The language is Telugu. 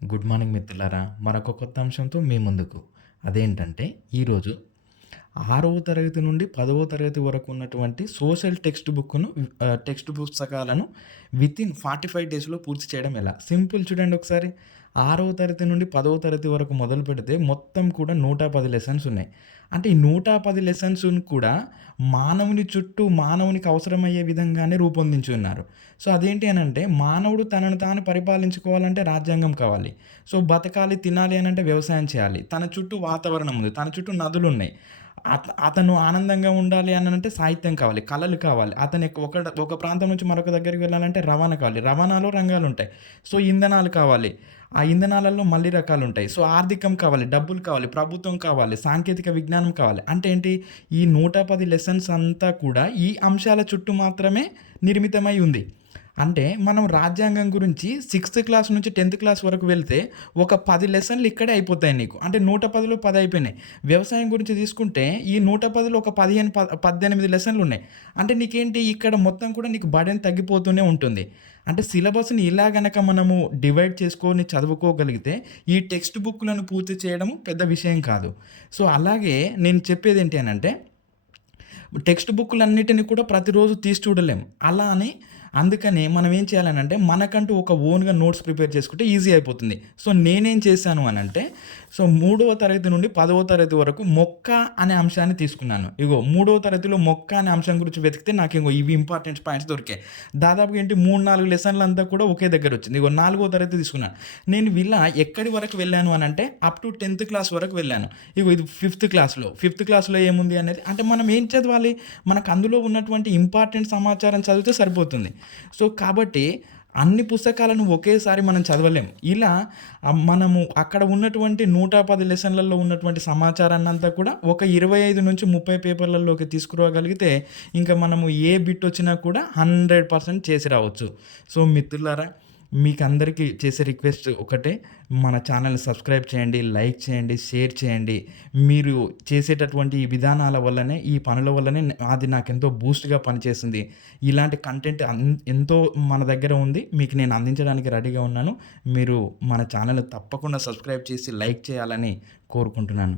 గుడ్ మార్నింగ్ మిత్రులారా! మరొక కొత్త అంశంతో మీ ముందుకు. అదేంటంటే ఈరోజు 6వ తరగతి నుండి 10వ తరగతి వరకు ఉన్నటువంటి సోషల్ టెక్స్ట్ పుస్తకాలను వితిన్ 45 డేస్‌లో పూర్తి చేయడం ఎలా? సింపుల్ చూడండి ఒకసారి. 6వ తరగతి నుండి 10వ తరగతి వరకు మొదలుపెడితే మొత్తం కూడా 110 లెసన్స్ ఉన్నాయి. అంటే ఈ 110 లెసన్స్‌ని కూడా మానవుని చుట్టూ మానవునికి అవసరమయ్యే విధంగానే రూపొందించి ఉన్నారు. సో, అదేంటి అనంటే మానవుడు తనను తాను పరిపాలించుకోవాలంటే రాజ్యాంగం కావాలి. సో, బతకాలి, తినాలి అనంటే వ్యవసాయం చేయాలి. తన చుట్టూ వాతావరణం ఉంది. తన చుట్టూ నదులున్నాయి. అతను ఆనందంగా ఉండాలి అనంటే సాహిత్యం కావాలి, కళలు కావాలి. అతనికి ఒక ప్రాంతం నుంచి మరొక దగ్గరికి వెళ్ళాలంటే రవాణా కావాలి. రవాణాలో రంగాలుంటాయి. సో, ఇంధనాలు కావాలి. ఆ ఇంధనాలలో మళ్ళీ రకాలుంటాయి. సో, ఆర్థికం కావాలి, డబ్బులు కావాలి, ప్రభుత్వం కావాలి, సాంకేతిక విజ్ఞానం కావాలి. అంటే ఏంటి? ఈ 110 లెసన్స్ అంతా కూడా ఈ అంశాల చుట్టూ మాత్రమే నిర్మితమై ఉంది. అంటే మనం రాజ్యాంగం గురించి 6థ్ క్లాస్ నుంచి 10థ్ క్లాస్ వరకు వెళ్తే ఒక 10 లెసన్‌లు ఇక్కడే అయిపోతాయి నీకు. అంటే 110లో 10 అయిపోయినాయి. వ్యవసాయం గురించి తీసుకుంటే ఈ 110లో ఒక 18 లెసన్‌లున్నాయి. అంటే నీకేంటి ఇక్కడ మొత్తం కూడా నీకు బర్డెన్ తగ్గిపోతూనే ఉంటుంది. అంటే సిలబస్‌ని ఇలా గనక మనము డివైడ్ చేసుకొని చదువుకోగలిగితే ఈ టెక్స్ట్ బుక్‌లను పూర్తి చేయడం పెద్ద విషయం కాదు. సో, అలాగే నేను చెప్పేదేంటి అనంటే టెక్స్ట్ బుక్కులన్నిటిని కూడా ప్రతిరోజు తీసి చూడలేం. అలా అని అందుకని మనం ఏం చేయాలనంటే మనకంటూ ఒక ఓన్‌గా నోట్స్ ప్రిపేర్ చేసుకుంటే ఈజీ అయిపోతుంది. సో, నేనేం చేశాను అనంటే మూడవ తరగతి నుండి 10వ తరగతి వరకు మొక్క అనే అంశాన్ని తీసుకున్నాను. మూడవ తరగతిలో మొక్క అనే అంశం గురించి వెతికితే నాకు ఇవి ఇంపార్టెంట్ పాయింట్స్ దొరికాయి. దాదాపుగా 3, 4 లెసన్‌లంతా కూడా ఒకే దగ్గరొచ్చింది. నాలుగో తరగతి తీసుకున్నాను. నేను ఇలా ఎక్కడి వరకు వెళ్ళాను అనంటే అప్ టు 10థ్ క్లాస్ వరకు వెళ్ళాను. ఇది ఫిఫ్త్ క్లాస్‌లో ఏముంది అనేది అంటే మనం ఏం చదవాలి? మనకు అందులో ఉన్నటువంటి ఇంపార్టెంట్ సమాచారం చదివితే సరిపోతుంది. సో, కాబట్టి అన్ని పుస్తకాలను ఒకేసారి మనం చదవలేం. ఇలా మనము అక్కడ ఉన్నటువంటి 110 లెసన్‌లలో ఉన్నటువంటి సమాచారాన్నంతా కూడా ఒక 25-30 పేపర్‌లలోకి తీసుకురాగలిగితే ఇంకా మనము ఏ బిట్ వచ్చినా కూడా 100% చేసి రావచ్చు. సో, మిత్రులారా, మీకందరికీ చేసే రిక్వెస్ట్ ఒకటే. మన ఛానల్‌ని సబ్స్క్రైబ్ చేయండి, లైక్ చేయండి, షేర్ చేయండి. మీరు చేసేటటువంటి ఈ విధానాల వల్లనే, ఈ పనుల వల్లనే అది నాకెంతో బూస్ట్‌గా పనిచేస్తుంది. ఇలాంటి కంటెంట్ ఎంతో మన దగ్గర ఉంది. మీకు నేను అందించడానికి రెడీగా ఉన్నాను. మీరు మన ఛానల్‌ని తప్పకుండా సబ్స్క్రైబ్ చేసి లైక్ చేయాలని కోరుకుంటున్నాను.